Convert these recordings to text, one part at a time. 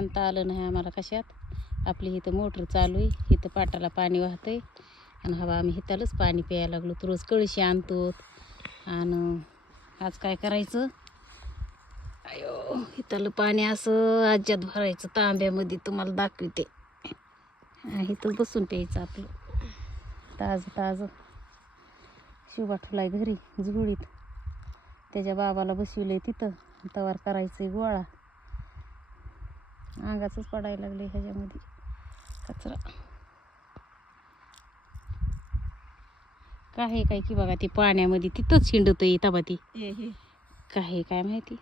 आणता आलं नाही आम्हाला कशात. आपली इथं मोटर चालू आहे, इथं पाटाला पाणी वाहतंय आणि हवा आम्ही इथलंच पाणी प्यायला लागलो. तर रोज कळशी आणतो. आणि आज काय करायचं, अयो इथलं पाणी असं आज्यात भरायचं तांब्यामध्ये, तुम्हाला दाखवते. इथं बसून प्यायचं आपलं ताजं ताजं. शिवा ठुलाय घरी जुगुळीत, त्याच्या बाबाला बसविलंय तिथं. तवार करायचंय गोळा. अंगाचंच पडायला लागले ह्याच्यामध्ये कचरा. काय काय की बघा, ती पाण्यामध्ये तिथंच हिंडत येता बा ती. काय काय माहिती.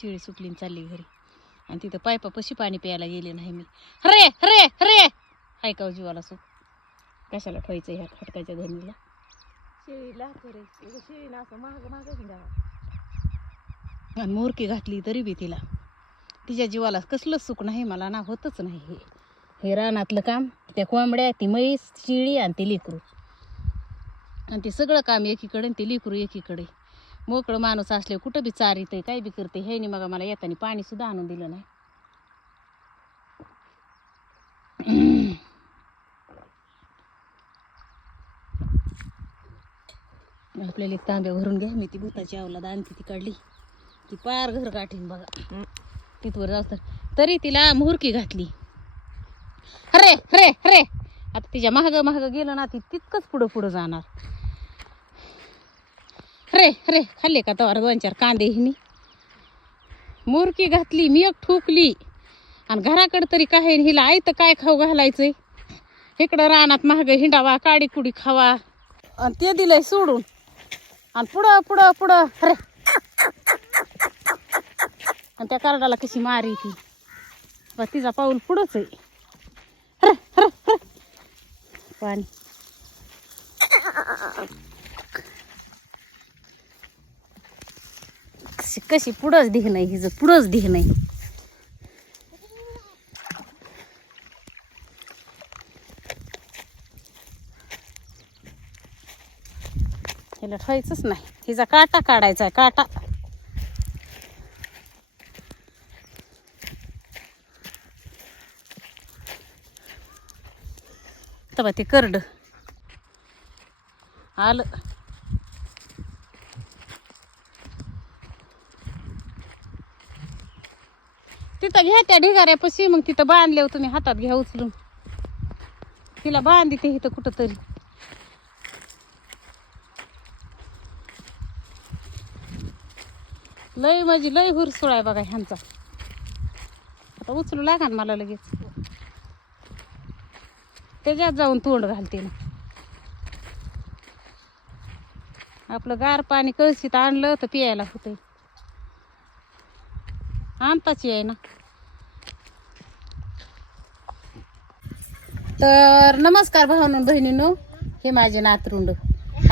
शिळी सुटली चालली घरी. आणि तिथं पायपापाशी पाणी प्यायला गेले नाही मी. हरे हरे हरे हाय का जीवाला सुख. कशाला ठेवायचं ह्या खटकाच्या धनीला. शेळीला करे शेळीला असं महाग महाग आणि मोरकी घातली तरी बी तिला, तिच्या जीवाला कसलंच सुख नाही. मला ना होतच नाही हे रानातलं काम. त्या कोंबड्या, ती म्हैस, शिळी आणि ती लेकरू, आणि ते सगळं काम एकीकडे आणि ते लेकरू एकीकडे. मोकळं माणूस असले कुठं बी चारितंय, काय बी करते. हे नाही मग मला येताना पाणी सुद्धा आणून दिलं नाही. आपल्याला एक तांब्या भरून घ्या. मी ती भूताची अवलाद आणते, ती काढली ती पार घर गाठीन बघा. तिथवर जाऊ तरी तिला मुहूर्की घातली. हरे हरे हरे. आता तिच्या महाग महाग गेलं ना, ती तितकंच पुढं पुढं जाणार. हरे हरे खाल्ले का तवार 2-4 कांदे हिनी. मुरकी घातली मी, एक ठोकली. आणि घराकडे तरी काय हिला आयतं काय खाऊ घालायचंय. इकडं रानात महाग हिंडावा, काडी कुडी खावा, आणि ते दिलंय सोडून. आणि पुढं पुढं पुढं हरे. आणि त्या कार्डाला कशी मारी ती बा, तिचा पाऊल पुढंच आहे. हरे हरे हरे पाणी. कशी पुढंच दिह नाही हिचं, पुढंच दिह नाही. हिला ठेवायचंच नाही. हिचा काटा काढायचा आहे, काटा. तबा ते करड आलं. तिथं घ्या त्या ढिगाऱ्यापाशी, मग तिथं बांधल्यावर तुम्ही हातात घ्या उचलून. तिला बांधते इथं कुठं तरी. लय माझी लय हुरसुळ आहे बघा ह्यांचा. आता उचलू लागा मला लगेच. त्याच्यात जाऊन तोंड घालते ना. आपलं गार पाणी कळशीत आणलं तर पियायला होतंय. आणताची आहे ना. तर नमस्कार भावांनो बहिणींनो, हे माझे नातरुंड.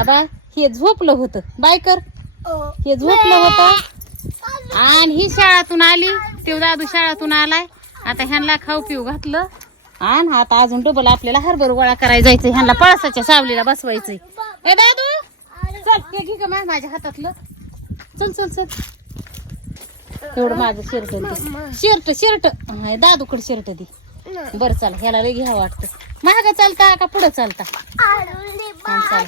आबा हे झोपलं होतं. बाय कर. हे झोपलं होतं आणि ही शाळातून आली. ते दादू शाळातून आलाय. आता ह्यांना खाऊ पिऊ घातलं. आणि आता अजून डबल आपल्याला हरभरा गोळा करायला जायचंय. ह्यांना पळसाच्या सावलीला बसवायचंय. ए दादू चल, हे घे का माझ्या हातातलं. चल चल चल. एवढं माझं शर्ट शर्ट दादूकडे शर्ट दे. बरं चला, ह्याला लय घ्या वाटतं. महाग चालता का पुढं चालता. चला